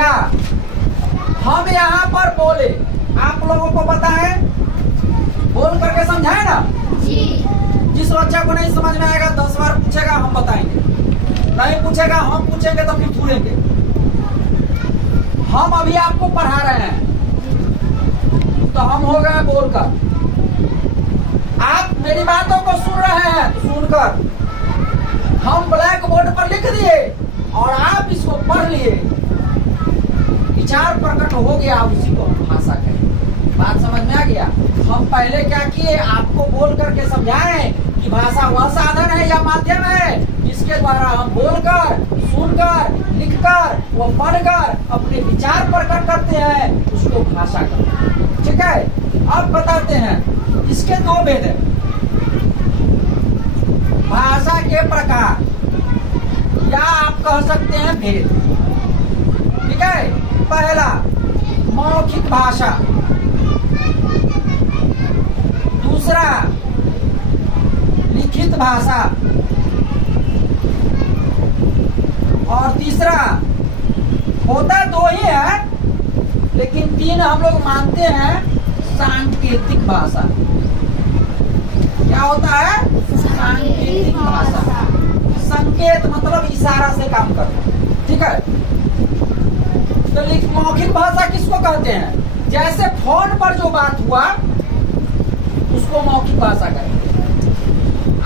क्या हम यहाँ पर बोले, आप लोगों को पता है, बोल करके समझाए ना जी। जिस बच्चा को नहीं समझ में आएगा 10 बार पूछेगा, हम बताएंगे, नहीं पूछेगा हम पूछेंगे तो फिर भूलेंगे। हम अभी आपको पढ़ा रहे हैं तो हम हो गए बोलकर, आप मेरी बातों को सुन रहे हैं तो सुनकर हम ब्लैक बोर्ड पर लिख दिए और आप इसको पढ़ लिए, विचार प्रकट हो गया, उसी को भाषा कहें। बात समझ में आ गया। हम पहले क्या किए, आपको बोल करके समझाएं कि भाषा वह साधन है या माध्यम है जिसके द्वारा हम बोलकर, सुनकर, लिखकर, वो पढ़कर अपने विचार प्रकट करते हैं, उसको भाषा कहते हैं। ठीक है, अब बताते हैं इसके दो भेद है भाषा के प्रकार, या आप कह सकते हैं भेद। ठीक है, पहला मौखिक भाषा, दूसरा लिखित भाषा, और तीसरा होता दो ही है लेकिन तीन हम लोग मानते हैं, सांकेतिक भाषा। क्या होता है? सांकेतिक भाषा। संकेत मतलब इशारा से काम करना। ठीक है, तो मौखिक भाषा किसको कहते हैं? जैसे फोन पर जो बात हुआ उसको मौखिक भाषा कहेंगे।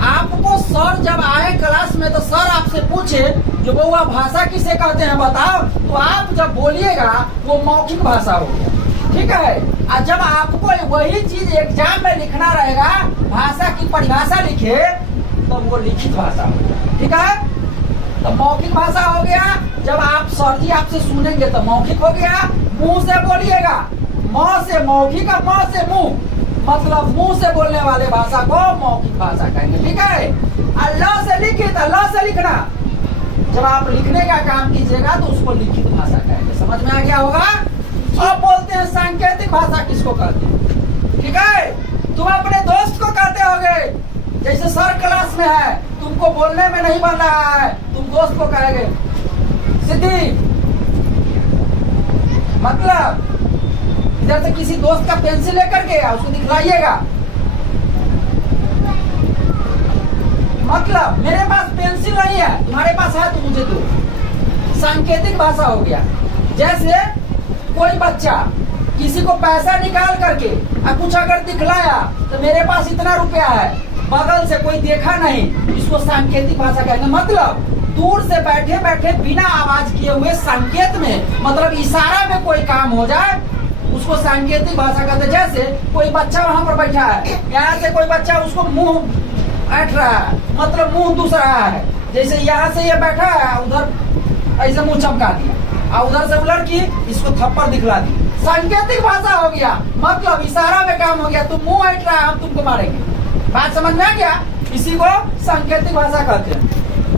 आपको सर जब आए क्लास में तो सर आपसे पूछे जो बउआ भाषा किसे कहते हैं बताओ, तो आप जब बोलिएगा वो मौखिक भाषा हो गया। ठीक है, और जब आपको वही चीज एग्जाम में लिखना रहेगा, भाषा की परिभाषा लिखे, तो वो लिखित भाषा हो गया। ठीक है, तो मौखिक भाषा हो गया। जब आप सर जी आपसे सुनेंगे तो मौखिक हो गया। मुंह से बोलिएगा, म से मौखिक और म से मुंह, मतलब मुंह से बोलने वाले भाषा को मौखिक भाषा कहेंगे। ठीक है, अल्लाह से लिखित, अल्लाह से लिखना, जब आप लिखने का काम कीजिएगा तो उसको लिखित भाषा कहेंगे। समझ में आ गया होगा। अब बोलते हैं सांकेतिक भाषा किसको कहते हैं? ठीक है, तुम अपने दोस्त को कहते होगे, जैसे सर क्लास में है, तुमको बोलने में नहीं बन रहा है, तुम दोस्त को कहेंगे सिद्धि, मतलब इधर से किसी दोस्त का पेंसिल लेकर के उसको दिखलाइएगा, मतलब मेरे पास पेंसिल नहीं है, तुम्हारे पास है तो मुझे दो। सांकेतिक भाषा हो गया। जैसे कोई बच्चा किसी को पैसा निकाल करके कुछ अगर दिखलाया तो मेरे पास इतना रुपया है, बगल से कोई देखा नहीं, इसको सांकेतिक भाषा कहेंगे। मतलब दूर से बैठे बैठे बिना आवाज किए हुए संकेत में, मतलब इशारा में कोई काम हो जाए, उसको सांकेतिक भाषा कहते हैं। जैसे कोई बच्चा वहां पर बैठा है, यहाँ से कोई बच्चा उसको मुंह ऐठ रहा है, मतलब मुंह दूस रहा है, जैसे यहाँ से ये बैठा है, उधर ऐसे मुंह चमका दिया, और उधर से वो लड़की इसको थप्पड़ दिखला दी। सांकेतिक भाषा हो गया, मतलब इशारा में काम हो गया, तुम मुंह ऐठ रहा है, हम तुमको मारेंगे। बात समझ में आ गया? इसी को सांकेतिक भाषा कहते हैं।